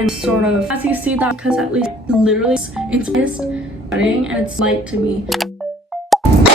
and sort of, as you see that, because at least literally it's studying and it's light to me.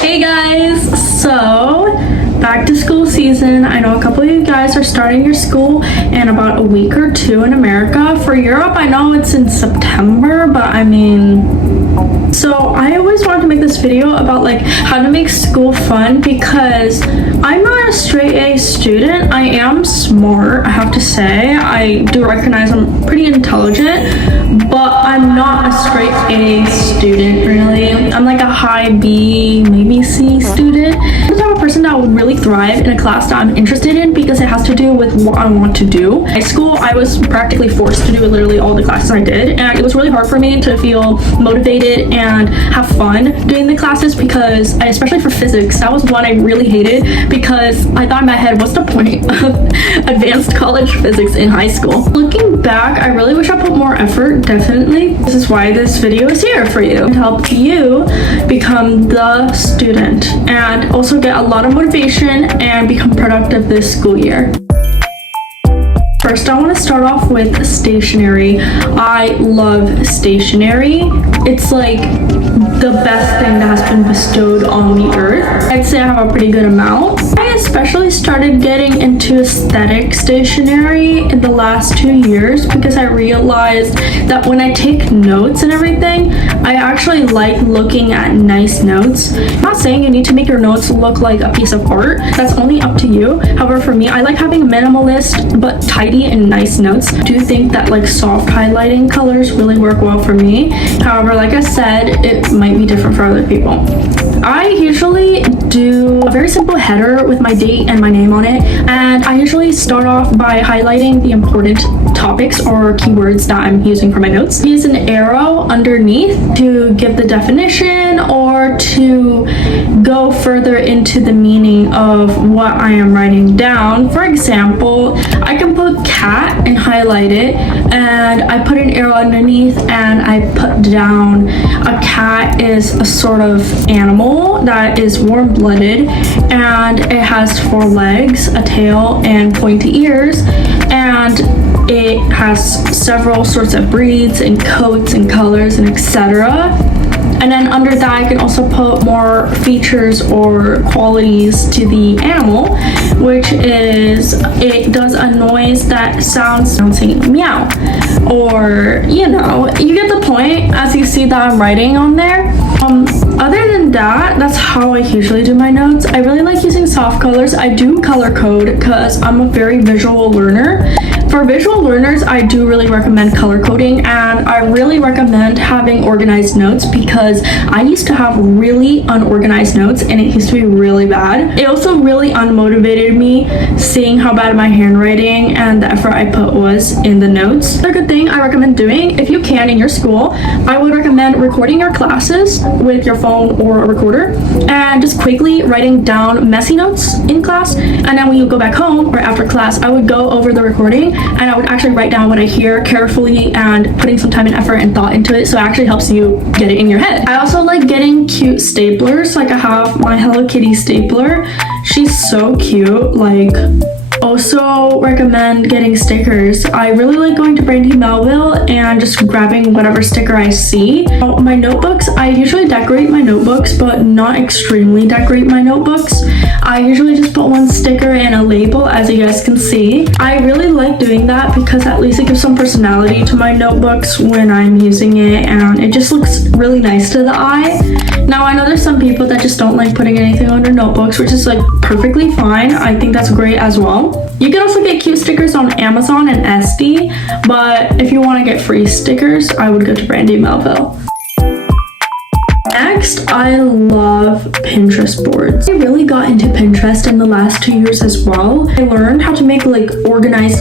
Hey guys, so back to school season. I know a couple of you guys are starting your school in about a week or two in America. For Europe, I know it's in September, but I mean, so I always wanted to make this video about like how to make school fun, because I'm not a straight A student. I am smart, I have to say. I do recognize I'm pretty intelligent, but I'm not a straight A student really. I'm like a high B, maybe C student. I'm the type of person that would really thrive in a class that I'm interested in because it has to do with what I want to do. In high school, I was practically forced to do literally all the classes I did, and it was really hard for me to feel motivated and have fun doing the classes, because especially for physics, that was one I really hated, because I thought in my head, what's the point of advanced college physics in high school? Looking back, I really wish I put more effort, definitely. This is why this video is here for you, to help you become the student and also get a lot of motivation and become productive this school year. First, I want to start off with stationery. I love stationery. It's like the best thing that has been bestowed on the earth. I'd say I have a pretty good amount. I especially started getting into aesthetic stationery in the last 2 years because I realized that when I take notes and everything, I actually like looking at nice notes. I'm not saying you need to make your notes look like a piece of art. That's only up to you. However, for me, I like having minimalist but tidy and nice notes. I do think that like soft highlighting colors really work well for me. However, like I said, it might be different for other people. I usually do a very simple header with my date and my name on it, and I usually start off by highlighting the important topics or keywords that I'm using for my notes. I use an arrow underneath to give the definition or to go further into the meaning of what I am writing down. For example, I can put cat and highlight it, and I put an arrow underneath and I put down a cat is a sort of animal that is warm-blooded, and it has 4 legs, a tail, and pointy ears, and it has several sorts of breeds and coats and colors and etc. And then under that, I can also put more features or qualities to the animal, which is it does a noise that sounds meow, or you know, you get the point as you see that I'm writing on there. Other than that, that's how I usually do my notes. I really like using soft colors. I do color code because I'm a very visual learner. For visual learners, I do really recommend color coding, and I really recommend having organized notes because I used to have really unorganized notes and it used to be really bad. It also really unmotivated me seeing how bad my handwriting and the effort I put was in the notes. Another good thing I recommend doing, if you can in your school, I would recommend recording your classes with your phone or a recorder and just quickly writing down messy notes in class, and then when you go back home or after class, I would go over the recording and I would actually write down what I hear carefully and putting some time and effort and thought into it, so it actually helps you get it in your head. I also like getting cute staplers. Like I have my Hello Kitty stapler. She's so cute. Like, also recommend getting stickers. I really like going to Brandy Melville and just grabbing whatever sticker I see. My notebooks, I usually decorate my notebooks, but not extremely decorate my notebooks. I usually just put one sticker and a label, as you guys can see. I really like doing that because at least it gives some personality to my notebooks when I'm using it, and it just looks really nice to the eye. Now, I know there's some people that just don't like putting anything on their notebooks, which is like perfectly fine. I think that's great as well. You can also get cute stickers on Amazon and Etsy, but if you want to get free stickers, I would go to Brandy Melville. Next, I love Pinterest boards. I really got into Pinterest in the last 2 years as well. I learned how to make like organized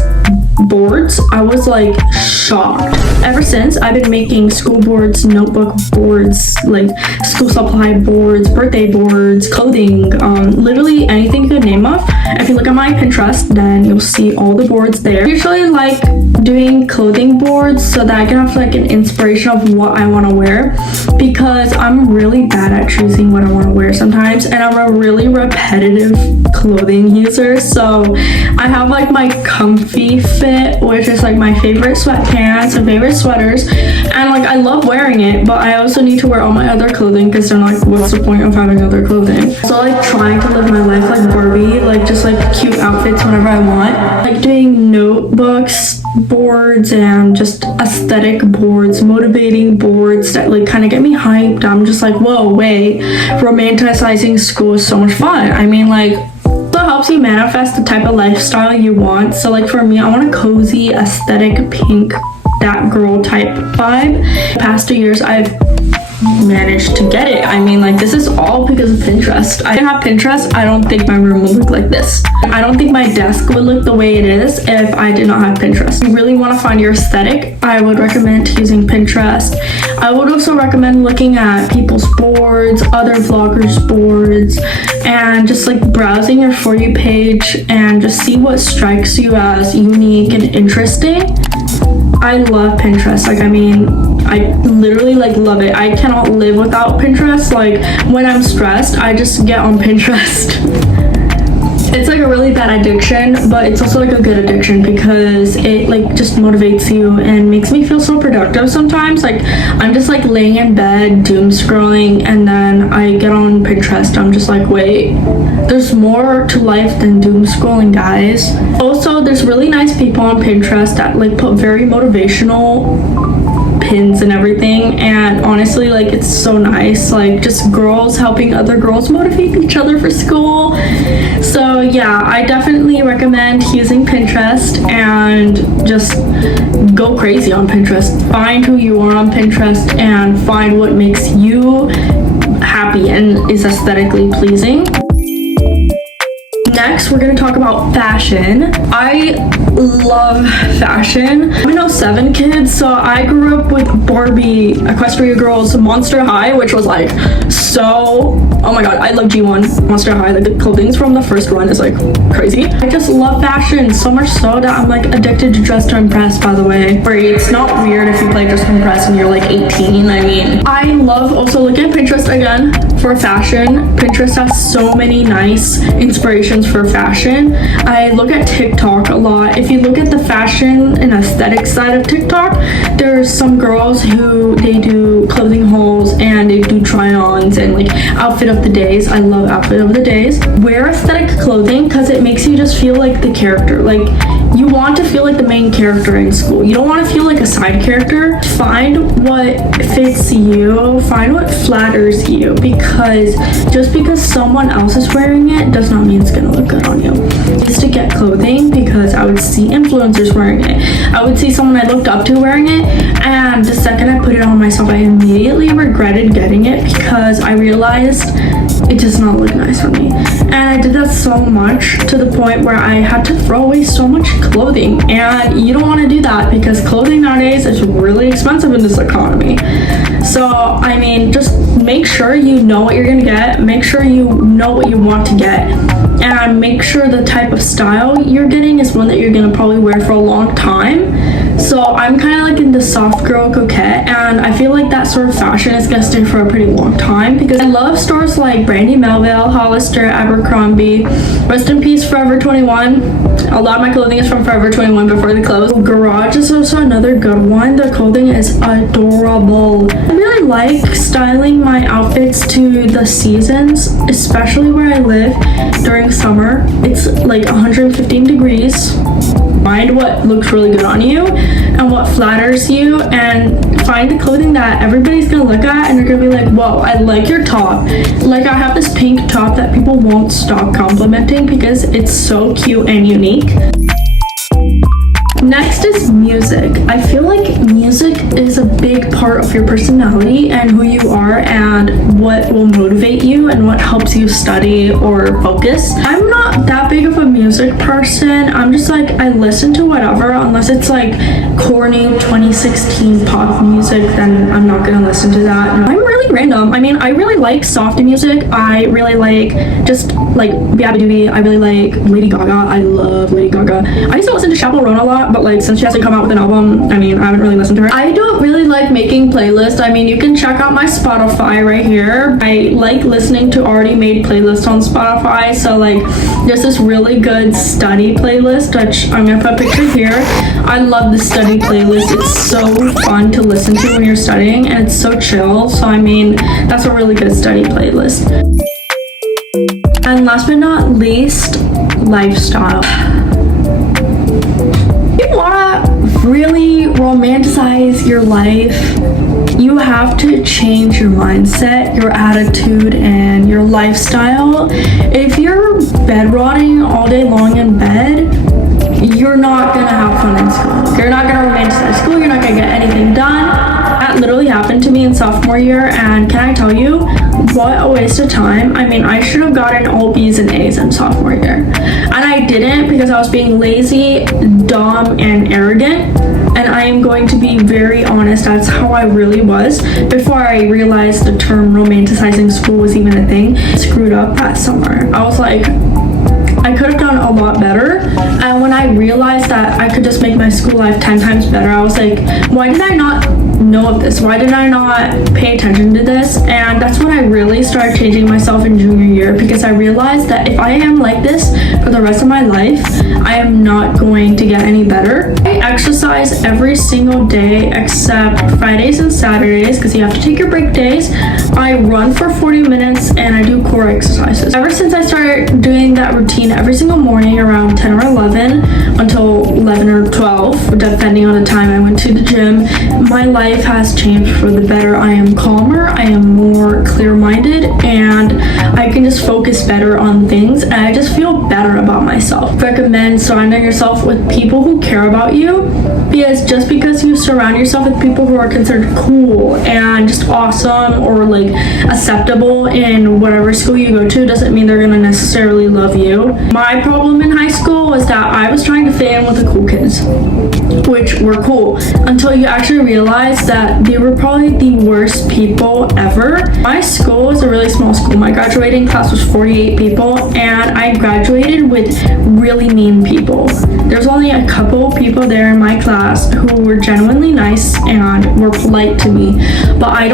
boards. I was like shocked. Ever since, I've been making school boards, notebook boards, like school supply boards, birthday boards, clothing, literally anything you could name of. If you look at my Pinterest, then you'll see all the boards there. I usually like doing clothing boards so that I can have like an inspiration of what I want to wear, because I'm really bad at choosing what I want to wear sometimes, and I'm a really repetitive clothing user. So I have like my comfy outfit, which is like my favorite sweatpants and favorite sweaters, and like I love wearing it, but I also need to wear all my other clothing because they're like, what's the point of having other clothing? So like trying to live my life like Barbie, like just like cute outfits whenever I want, like doing notebooks, boards, and just aesthetic boards, motivating boards that like kind of get me hyped. I'm just like, whoa, wait, romanticizing school is so much fun. I mean, like, it helps you manifest the type of lifestyle you want. So like for me, I want a cozy, aesthetic, pink, that girl type vibe. The past 2 years I've managed to get it. I mean, like, this is all because of Pinterest. I didn't have Pinterest, I don't think my room would look like this. I don't think my desk would look the way it is if I did not have Pinterest. If you really want to find your aesthetic, I would recommend using Pinterest. I would also recommend looking at people's boards, other vloggers' boards, and just like browsing your For You page and just see what strikes you as unique and interesting. I love Pinterest. Like, I mean, I literally like love it. I cannot live without Pinterest. Like, when I'm stressed, I just get on Pinterest. It's like a really bad addiction, but it's also like a good addiction because it like just motivates you and makes me feel so productive sometimes. Like, I'm just like laying in bed doom scrolling, and then I get on Pinterest. I'm just like, wait, there's more to life than doom scrolling, guys. Also, there's really nice people on Pinterest that like put very motivational pins and everything, and honestly, like, it's so nice, like just girls helping other girls motivate each other for school. So yeah, I definitely recommend using Pinterest and just go crazy on Pinterest. Find who you are on Pinterest and find what makes you happy and is aesthetically pleasing. Next, we're going to talk about fashion. I love fashion. I'm an 07 kid, so I grew up with Barbie, Equestria Girls, Monster High, which was like so, oh my god, I love G1, Monster High. Like, the clothing from the first run is like crazy. I just love fashion so much so that I'm like addicted to Dress to Impress, by the way. It's not weird if you play Dress to Impress and you're like 18. I mean, I love also looking at Pinterest again for fashion. Pinterest has so many nice inspirations for fashion. I look at TikTok a lot. If you look at the fashion and aesthetic side of TikTok, there's some girls who they do clothing hauls and they do try-ons and like outfit of the days. I love outfit of the days. Wear aesthetic clothing because it makes you just feel like the character. Like, you want to feel like the main character in school. You don't want to feel like a side character. Find what fits you, find what flatters you, because just because someone else is wearing it does not mean it's gonna look good on you. I used to get clothing because I would see influencers wearing it. I would see someone I looked up to wearing it, and the second I put it on myself, I immediately regretted getting it because I realized it does not look nice on me. And I did that so much to the point where I had to throw away so much clothing, and you don't want to do that because clothing nowadays is really expensive in this economy. So I mean, just make sure you know what you're gonna get, make sure you know what you want to get, and make sure the type of style you're getting is one that you're gonna probably wear for a long time. So I'm kind of like in the soft girl coquette, and I feel like that sort of fashion is gonna stay for a pretty long time because I love stores like Brandy Melville, Hollister, Abercrombie. Rest in peace Forever 21. A lot of my clothing is from Forever 21 before they closed. Garage is also another good one. The clothing is adorable. I really like styling my outfits to the seasons, especially where I live during summer. It's like 115 degrees. Find what looks really good on you and what flatters you, and find the clothing that everybody's gonna look at and they're gonna be like, whoa, I like your top. Like, I have this pink top that people won't stop complimenting because it's so cute and unique. Next is music. I feel like music is a big part of your personality and who you are and what will motivate you and what helps you study or focus. I'm not that big of a music person. I'm just like, I listen to whatever, unless it's like corny 2016 pop music, then I'm not gonna listen to that. I'm really really random. I mean, I really like softy music. I really like just like Biabba. I really like Lady Gaga. I love Lady Gaga. I used to listen to Chappell Roan a lot, but like since she hasn't come out with an album, I mean, I haven't really listened to her. I don't really like making playlists. I mean, you can check out my Spotify right here. I like listening to already made playlists on Spotify. So like there's this really good study playlist, which I'm gonna put a picture here. I love the study playlist. It's so fun to listen to when you're studying, and it's so chill. So I mean, that's a really good study playlist. And last but not least, lifestyle. If you wanna really romanticize your life, you have to change your mindset, your attitude, and your lifestyle. If you're bed rotting all day long in bed, you're not gonna have fun in school. You're not gonna romanticize school. You're not gonna get anything done. That literally happened to me in sophomore year, and can I tell you, what a waste of time. I mean, I should have gotten all B's and A's in sophomore year, and I didn't because I was being lazy, dumb, and arrogant. And I am going to be very honest, that's how I really was before I realized the term romanticizing school was even a thing. I screwed up that summer. I was like, I could have done a lot better. And when I realized that I could just make my school life 10 times better, I was like, why did I not know of this? Why did I not pay attention to this? And that's when I really started changing myself in junior year, because I realized that if I am like this for the rest of my life, I am not going to get any better. I exercise every single day except Fridays and Saturdays, because you have to take your break days. I run for 40 minutes and I do core exercises. Ever since I started doing that routine every single morning around 10 or 11 until 11 or 12, depending on the time I went to the gym, my life has changed for the better. I am calmer, I am more clear-minded, and I can just focus better on things, and I just feel better about myself. Recommend surrounding yourself with people who care about you, because just because you surround yourself with people who are considered cool and just awesome or like acceptable in whatever school you go to doesn't mean they're gonna necessarily love you. My problem in high school was that I was trying to fit in with the cool kids, which were cool, until you actually realize that they were probably the worst people ever. My school was a really small school. My graduating class was 48 people, and I graduated with really mean people. There's only a couple people there in my class who were genuinely nice and were polite to me, but I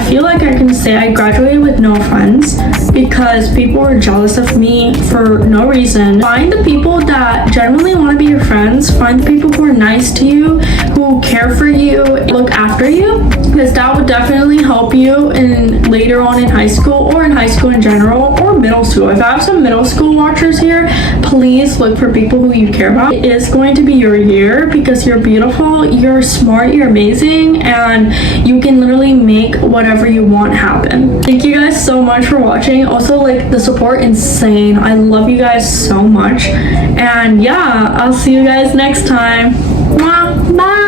feel like I can say I graduated with no friends because people were jealous of me for no reason. Find the people that genuinely want to be your friends. Find the people who are nice to you, who care for you, look after you, because that would definitely help you in later on in high school, or in high school in general, or middle school. If I have some middle school watchers here, please look for people who you care about. It is going to be your year because you're beautiful, you're smart, you're amazing, and you can literally make whatever you want happen. Thank you guys so much for watching. Also, like, the support, insane. I love you guys so much, and yeah, I'll see you guys next time. Mwah, bye.